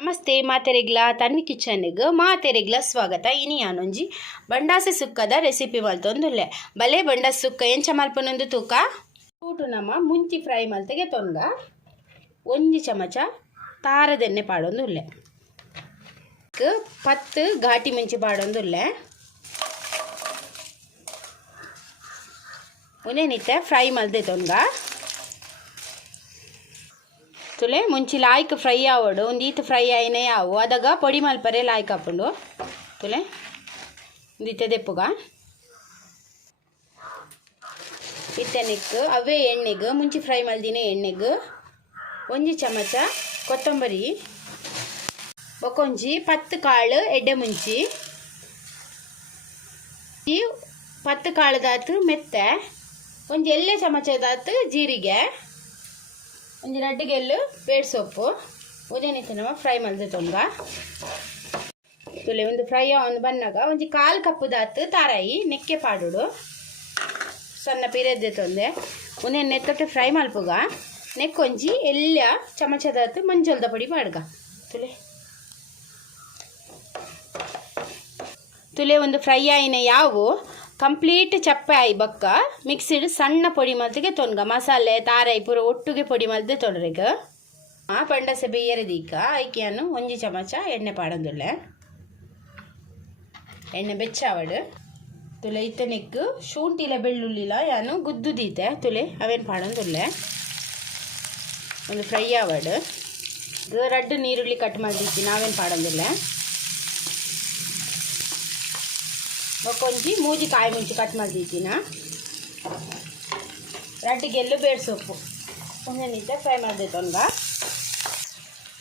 ನಮಸ್ತೆ ಮಾತೆರೆಗ್ಲ ತನ್ವಿ ಕಿಚನ್ಗೆ ಮಾತೆರೆಗ್ಲ ಸ್ವಾಗತ. ಇನಿ ಯಾನೊಂಜಿ ಬಂಡಾಸೆ ಸುಕ್ಕದ ರೆಸಿಪಿ ಮಲ್ತೊಂದುಲ್ಲೆ. ಬಲೆ ಬಂಡಾಸೆ ಸುಕ್ಕ ಎಂಚ ಮಲ್ಪನೊಂದು ತೂಕ ಊಟು ನಮ್ಮ ಮುಂಚಿ ಫ್ರೈ ಮಲ್ತೆಗೆ ತೊಂಗ 1 ಚಮಚ ತಾರದೆಣ್ಣೆ ಪಾಡೊಂದುಲ್ಲೆ. 10 ಘಾಟಿ ಮುಂಚಿ ಪಾಡೊಂದುಲ್ಲೆ. ಉನೇನಿತ್ತೆ ಫ್ರೈ ಮಲ್ದೆ ತೊಂಗ ತುಲೆ ಮುಂಚಿ ಲಾಯ್ಕ್ ಫ್ರೈ ಆವಡು ಒಂದೀತು ಫ್ರೈ ಆಯ್ನೆ ಯಾವು ಅದಾಗ ಪೊಡಿ ಮಲ್ಪರೆ ಲಾಯ್ಕ್ ಹಾಕೊಂಡು ತುಲೆ ಒಂದೀತೆ ದೆಪ್ಪುಗ ಇತ್ತೆನೆಕ್ ಅವೇ ಎಣ್ಣೆಗೆ ಮುಂಚಿ ಫ್ರೈ ಮಲ್ದಿನ ಎಣ್ಣೆಗೆ 1 ಚಮಚ ಕೊತ್ತಂಬರಿ ಬೊಕೊಂಜಿ 10 ಕಾಳು ಎಡ್ಡೆ ಮುಂಚಿ 10 ಕಾಳುದಾತು ಮೆತ್ತೆ ಒಂಜಿ ಎಲ್ಲೆ ಚಮಚದಾತು ಜೀರಿಗೆ ಒಂದು ರಡ್ಡಿಗೆಲ್ಲು ಬೇಡ್ ಸೊಪ್ಪು ಉದೇನಿತ್ತು ನಮ್ಮ ಫ್ರೈ ಮಲ್ದೆ ತೊಂಗ ತುಲೆ ಒಂದು ಫ್ರೈ ಒಂದು ಬನ್ನಾಗ ಒಂಜಿ 1/4 ಕಪ್ ದಾತು ತಾರಾಯಿ ನೆಕ್ಕೆ ಪಾಡುಡು ಸಣ್ಣ ಪೀರೆದ್ದೆ ತೊಂದೆ ಉನೇನು ನೆತ್ತೊಟ್ಟೆ ಫ್ರೈ ಮಲ್ಪುಗ ನೆಕ್ಕೊಂಜಿ ಎಲ್ಲ ಚಮಚದಾತು ಮಂಜಲ್ದ ಪೊಡಿ ಪಾಡ್ಗ ತುಲೆ ಒಂದು ಫ್ರೈ ಆಯ್ನ ಯಾವು ಕಂಪ್ಲೀಟ್ ಚಪ್ಪೆ ಆಯಿ ಬಕ್ಕ ಮಿಕ್ಸಿಡ್ ಸಣ್ಣ ಪೊಡಿ ಮಲ್ತಿಗೆ ತೊನ್ಗ ಮಸಾಲೆ ತಾರಾಯಿ ಪೂರ ಒಟ್ಟುಗೆ ಪೊಡಿ ಮಲ್ದೆ ತೊಡ್ರಿಗ ಪಂಡಸೆ ಬೇಯರದೀಕ ಐಕಿಯನ್ನು 1 ಚಮಚ ಎಣ್ಣೆ ಪಾಡೊಂದುಲ್ಲೆ. ಎಣ್ಣೆ ಬೆಚ್ಚಾವಡು ತುಲೆ ಇತ್ತನೆಕ್ಕು ಶುಂಠಿಲ ಬೆಳ್ಳುಳ್ಳಿಲ ಯಾನು ಗುದ್ದುದೀತೆ ತುಲೆ ಅವೇನು ಪಾಡೊಂದುಲ್ಲೆ. ಒಂದು ಫ್ರೈ ಆವಡು ರಡ್ಡು ನೀರುಳ್ಳಿ ಕಟ್ ಮಾಡಿದ್ದಿ ನಾವೇನು ಪಾಡೊಂದುಲ್ಲೆ. ಒಂಜಿ ಮೂಜಿ ಕಾಯಿ ಮುಂಚಿ ಕಟ್ ಮಾಡಿದ್ದೀನ ರಡ್ಡಿಗೆಲ್ಲು ಬೇಡ್ ಸೊಪ್ಪು ಒಂದೇನಿದ್ದೆ ಫ್ರೈ ಮಾಡಿದೆ ತೊಂಗ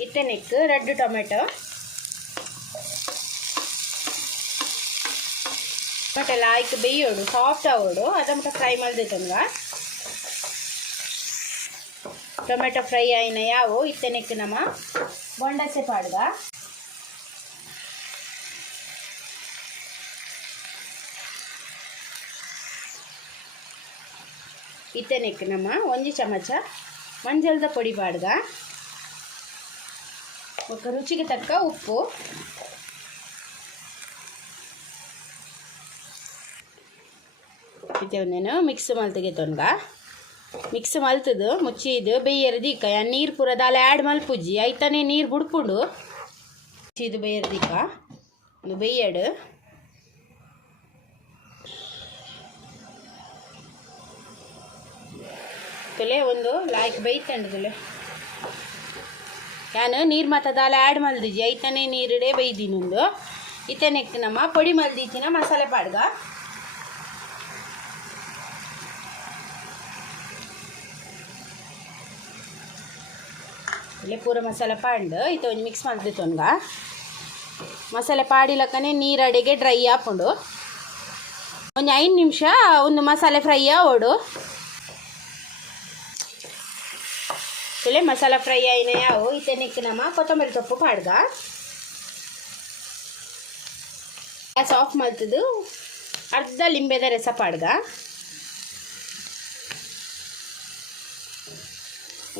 ಇತ್ತೆನೆಕ್ ರಡ್ಡು ಟೊಮೆಟೊ ಲಾಯ್ಕ್ ಬೇಯೋಡು ಸಾಫ್ಟ್ ಆಗೋಡು ಅದಮಟ ಫ್ರೈ ಮಾಡಿದೆ ತೊಂಗ ಟೊಮೆಟೊ ಫ್ರೈ ಆಯ್ನ ಯಾವು ಇತ್ತೆನೆಕ್ ನಮ್ಮ ಬೊಂಡಸೆ ಪಾಡ್ಗ ಇತ್ತೆನೆಕ್ ನಮ್ಮ 1 ಚಮಚ ಮಂಜಲ್ದ ಪೊಡಿ ಪಾಡ್ಗ ఒక ರುಚಿಗೆ ತಕ್ಕ ಉಪ್ಪು ಇತ್ತೆ ಒಂದೇನು ಮಿಕ್ಸ್ ಮಲ್ತಿಗೆ ತೊಂಗ ಮಿಕ್ಸ್ ಮಲ್ತದು ಮುಚ್ಚಿದು ಬೇಯರದಿಕ್ಕ ನೀರು ಪೂರ ದಾಲೆ ಆ್ಯಡ್ ಮಲ್ಪುಜ್ಜಿ ಐತಾನೆ ನೀರು ಬುಡ್ಪುಂಡು ಮುಚ್ಚಿದು ಬೇಯರದಿಕ್ಕ ಒಂದು ಬೇಯಡು ತುಲೆ ಒಂದು ಲಾಯ್ಕ್ ಬೈತಂಡು ತುಲೆ ಯಾನು ನೀರು ಮಾತ ದಾಲ ಆ್ಯಡ್ ಮಲ್ದಿಜಿ ಐತಾನೆ ನೀರುಡೆ ಬೈದಿನೊಂದು ಇತ್ತನೆಕ್ ನಮ್ಮ ಪೊಡಿ ಮಲ್ದಿತ್ತಿನ ಮಸಾಲೆ ಪಾಡ್ಗ ಇಲ್ಲೇ ಪೂರ ಮಸಾಲೆ ಪಾಂಡು ಇತ್ತ ಒಂದು ಮಿಕ್ಸ್ ಮಲ್ದಿ ತೊನ್ಗ ಮಸಾಲೆ ಪಾಡಿಲಕ್ಕನೆ ನೀರಡೆಗೆ ಡ್ರೈ ಹಾಕೊಂಡು ಒಂದು 5 ನಿಮಿಷ ಒಂದು ಮಸಾಲೆ ಫ್ರೈ ಆವೋಡು ತುಲೆ ಮಸಾಲ ಫ್ರೈ ಆಯ್ನ ಯಾವು ಇತ್ತೆನೆಕ್ ನಮ್ಮ ಕೊತ್ತಂಬರಿ ಸೊಪ್ಪು ಪಾಡ್ಗ ಗ್ಯಾಸ್ ಆಫ್ ಮಲ್ತದು ಅರ್ಧ ಲಿಂಬೆದ ರಸ ಪಾಡ್ಗ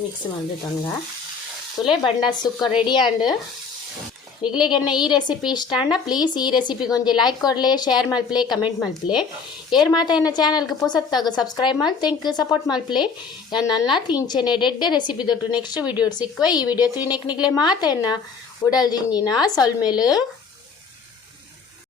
ಮಿಕ್ಸ್ ಮಾಡಿದೆ ತೊಂಗ ತುಲೆ ಬಂಡಾಸ್ ಸುಕ್ಕ ರೆಡಿ ಆಂಡ್ ನಿಗ್ಲಿಗೆನ್ನ ಈ ರೆಸಿಪಿ ಇಷ್ಟ ಅಂಡ ಪ್ಲೀಸ್ ಈ ರೆಸಿಪಿಗೆ ಒಂಜಿ ಲೈಕ್ ಕೊಡ್ಲೆ ಶೇರ್ ಮಲ್ಪ್ಲೆ ಕಮೆಂಟ್ ಮಲ್ಪ್ಲೆ ಏರ್ ಮಾತ ಎನ್ನ ಚಾನಲ್ಗೆ ಪೊಸತ್ತಾಗ ಸಬ್ಸ್ಕ್ರೈಬ್ ಮಾಡಿ ತೆಂಕ್ ಸಪೋರ್ಟ್ ಮಲ್ಪ್ಲೆ ನನ್ನಲ್ಲ ತಿಂಚೆನೆ ಡೆಡ್ಡೆ ರೆಸಿಪಿ ದೊಟ್ಟು ನೆಕ್ಸ್ಟ್ ವಿಡಿಯೋ ಸಿಕ್ಕುವ ಈ ವಿಡಿಯೋ ತಿನ್ನಕ್ಕೆ ನಿಗ್ಲೆ ಮಾತ ಎನ್ನ ಉಡಲ್ ದಿಂಜಿನ ಸೊಲ್ಮೇಲು